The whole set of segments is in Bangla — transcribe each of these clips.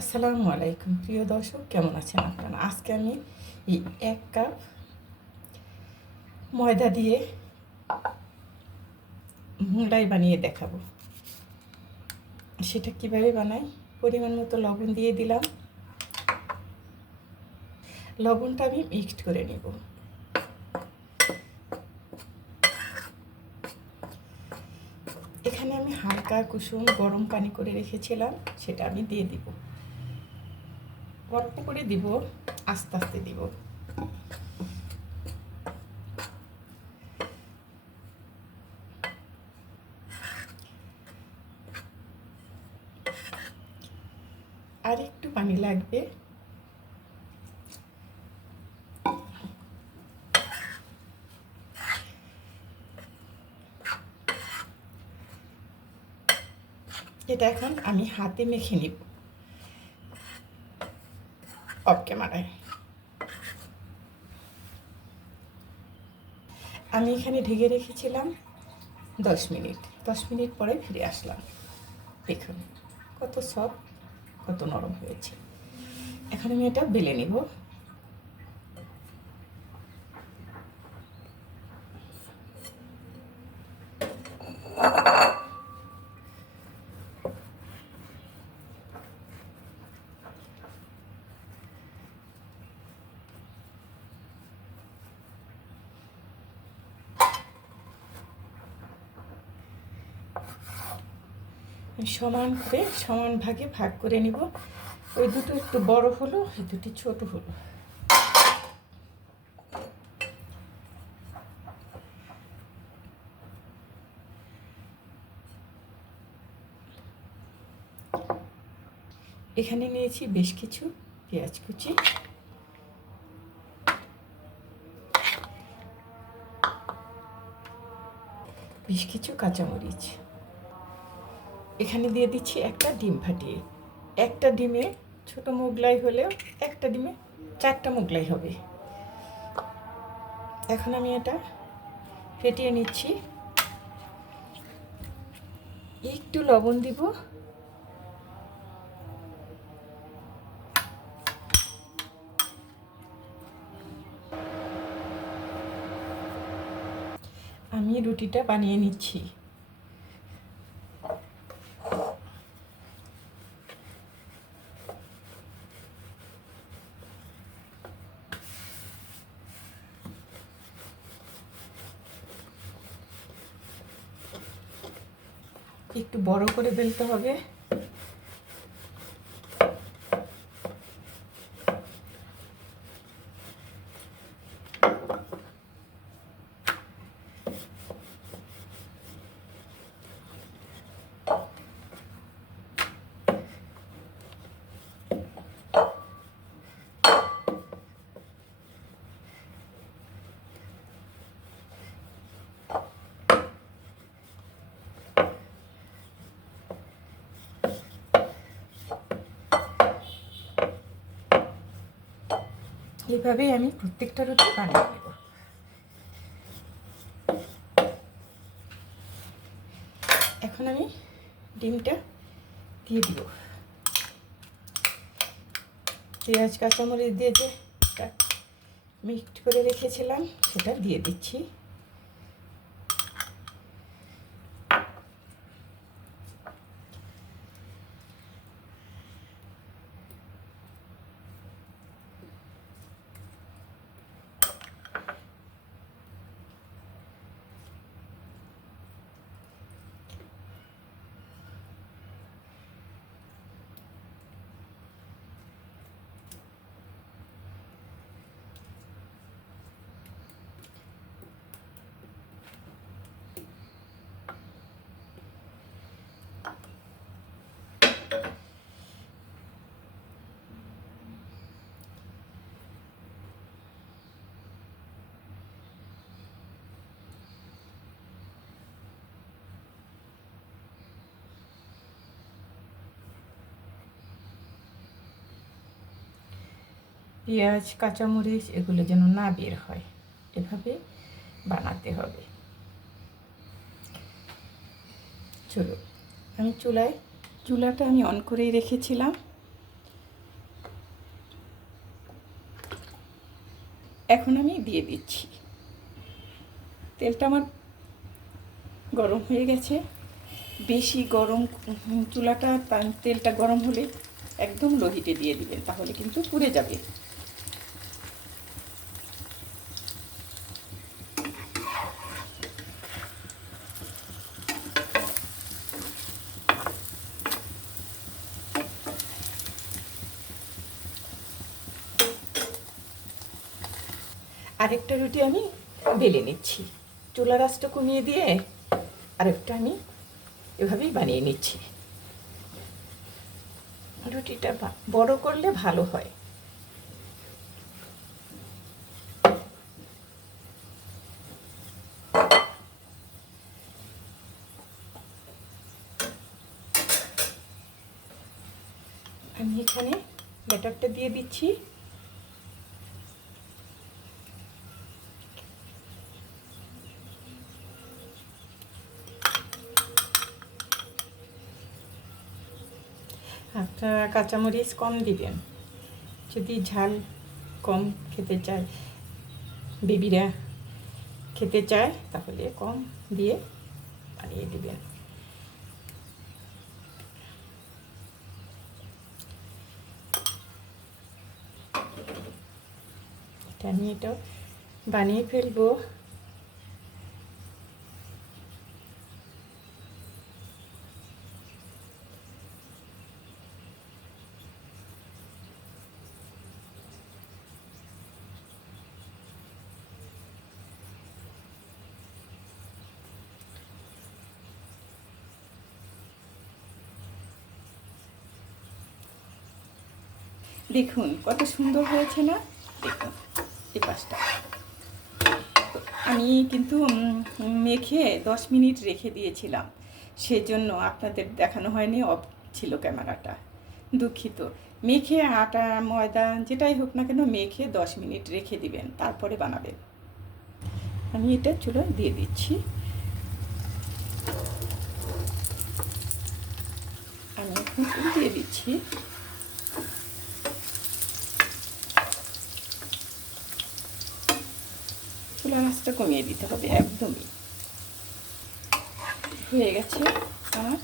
আসসালামু আলাইকুম, প্রিয় দর্শক, কেমন আছেন আপনারা? আজকে আমি এই এক কাপ ময়দা দিয়ে মুলাই বানিয়ে দেখাবো। সেটা কীভাবে বানাই? পরিমাণ মতো লবণ দিয়ে দিলাম। লবণটা আমি মিক্সড করে নেব। এখানে আমি হালকা কুসুম গরম পানি করে রেখেছিলাম, সেটা আমি দিয়ে দিব। অল্প করে দিব, আস্তে আস্তে দিব। আর একটু পানি লাগবে। এটা এখন আমি হাতে মেখে নিব। অফ ক্যামেরায় আমি এখানে ঢেকে রেখেছিলাম দশ মিনিট। দশ মিনিট পরে ফিরে আসলাম। দেখুন, কত সফট, কত নরম হয়েছে। এখন আমি এটা বেলে নিব। সমান করে, সমান ভাগে ভাগ করে নিব। ওই দুটো একটু বড় হলো ওই দুটি ছোট হলো। এখানে নিয়েছি বেশ কিছু পেঁয়াজ কুচি। বেশ কিছু কাঁচামরিচ। এখানে দিয়ে দিচ্ছি একটা ডিম ফাটিয়ে। একটা ডিমে ছোট মোগলাই হলেও একটা ডিমে চারটা মোগলাই হবে। এখন আমি এটা ফেটিয়ে নিচ্ছি। একটু লবণ দিব। আমি রুটিটা বানিয়ে নিচ্ছি। একটু বড় করে ফেলতে হবে। এইভাবেই আমি প্রত্যেকটা রুটি বানিয়ে নেব এখন আমি ডিমটা দিয়ে দিব। পেঁয়াজ, কাঁচামরিচ দিয়ে যে মিক্সড করে রেখেছিলাম, সেটা দিয়ে দিচ্ছি। পেঁয়াজ, কাঁচামরিচ, এগুলো যেন না বের হয়। এভাবে বানাতে হবে। চলো, আমি চুলায়, চুলাটা আমি অন করেই রেখেছিলাম। এখন আমি দিয়ে দিচ্ছি। তেলটা আমার গরম হয়ে গেছে। বেশি গরম চুলাটা, তেলটা গরম হলে একদম লোহিতে দিয়ে দিবেন, তাহলে কিন্তু পুড়ে যাবে। আরেকটা রুটি আমি বেলে নিচ্ছি। চুলার রাসটা কমিয়ে দিয়ে আরেকটা আমি এভাবেই বানিয়ে নিচ্ছি। রুটিটা বড় করলে ভালো হয়। আমি এখানে ব্যাটারটা দিয়ে দিচ্ছি। আপনারা কাঁচামরিচ কম দিবেন। যদি ঝাল কম খেতে চায়, বেবিরা খেতে চায়, তাহলে কম দিয়ে বানিয়ে দিবেন। এটা আমি এটা বানিয়ে ফেলব। দেখুন, কত সুন্দর হয়েছে না? দেখুন, এই পাশটা। আমি কিন্তু মেখে দশ মিনিট রেখে দিয়েছিলাম। সেজন্য আপনাদের দেখানো হয়নি, অফ ছিল ক্যামেরাটা। দুঃখিত। মেখে আটা, ময়দা, যেটাই হোক না কেন, মেখে দশ মিনিট রেখে দিবেন, তারপরে বানাবেন। আমি এটা চুলো দিয়ে দিচ্ছি। আমি এখন দিয়ে দিচ্ছি। চুলার আঁচটা কমিয়ে দিতে হবে একদমই হয়ে গেছে আমার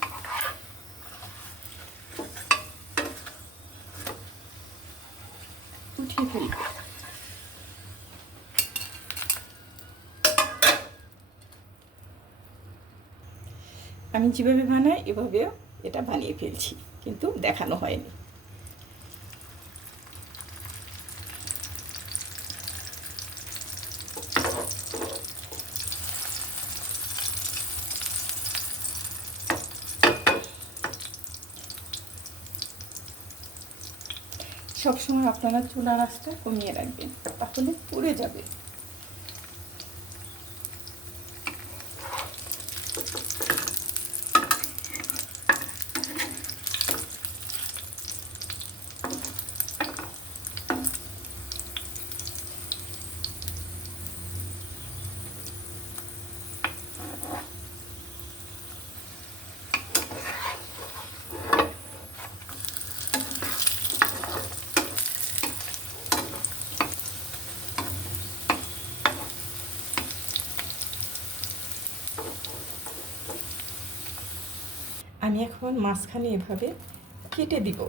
উঠিয়ে ফেলব আমি যেভাবে বানাই, এভাবেও এটা বানিয়ে ফেলছি। কিন্তু দেখানো হয়নি। সবসময় আপনারা চুলার আঁচটা কমিয়ে রাখবেন তাহলে পুড়ে যাবে। আমি এখন মাঝখানে এভাবে কেটে দিব।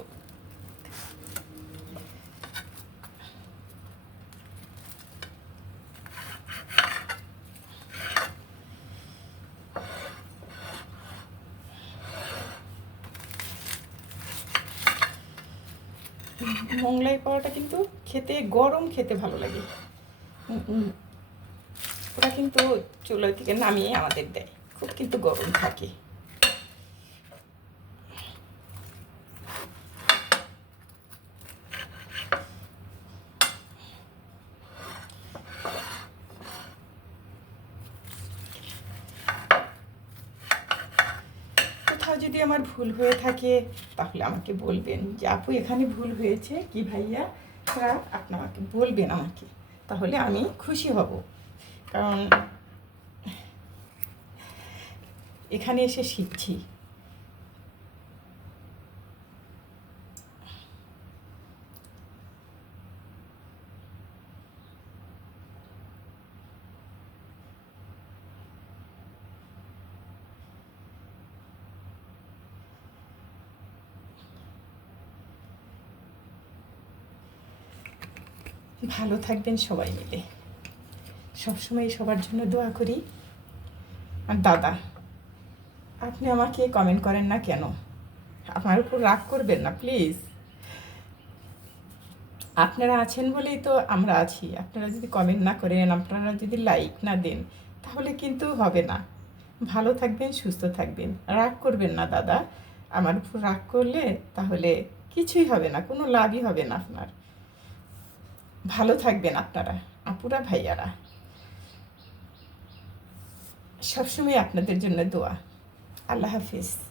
মোংলাই পাওয়াটা কিন্তু খেতে, গরম খেতে ভালো লাগে। ওরা কিন্তু চুলা থেকে নামিয়ে আমাদের দেয়। খুব কিন্তু গরম থাকে। যদি আমার ভুল হয়ে থাকে, তাহলে আমাকে বলবেন যে, আপু, এখানে ভুল হয়েছে। কি ভাইয়া? তারা আপনি আমাকে বলবেন আমাকে। তাহলে আমি খুশি হব। কারণ এখানে এসে শিখছি। ভালো থাকবেন সবাই মিলে। সবসময় সবার জন্য দোয়া করি। আর দাদা, আপনি আমাকে কমেন্ট করেন না কেন? আমার উপর রাগ করবেন না প্লিজ আপনারা আছেন বলেই তো আমরা আছি। আপনারা যদি কমেন্ট না করেন, আপনারা যদি লাইক না দেন, তাহলে কিন্তু হবে না। ভালো থাকবেন, সুস্থ থাকবেন। রাগ করবেন না, দাদা। আমার উপর রাগ করলে তাহলে কিছুই হবে না, কোনো লাভই হবে না আপনার। ভালো থাকবেন আপনারা আপুরা ভাইয়ারা। সবসময় আপনাদের জন্য দোয়া। আল্লাহ হাফিজ।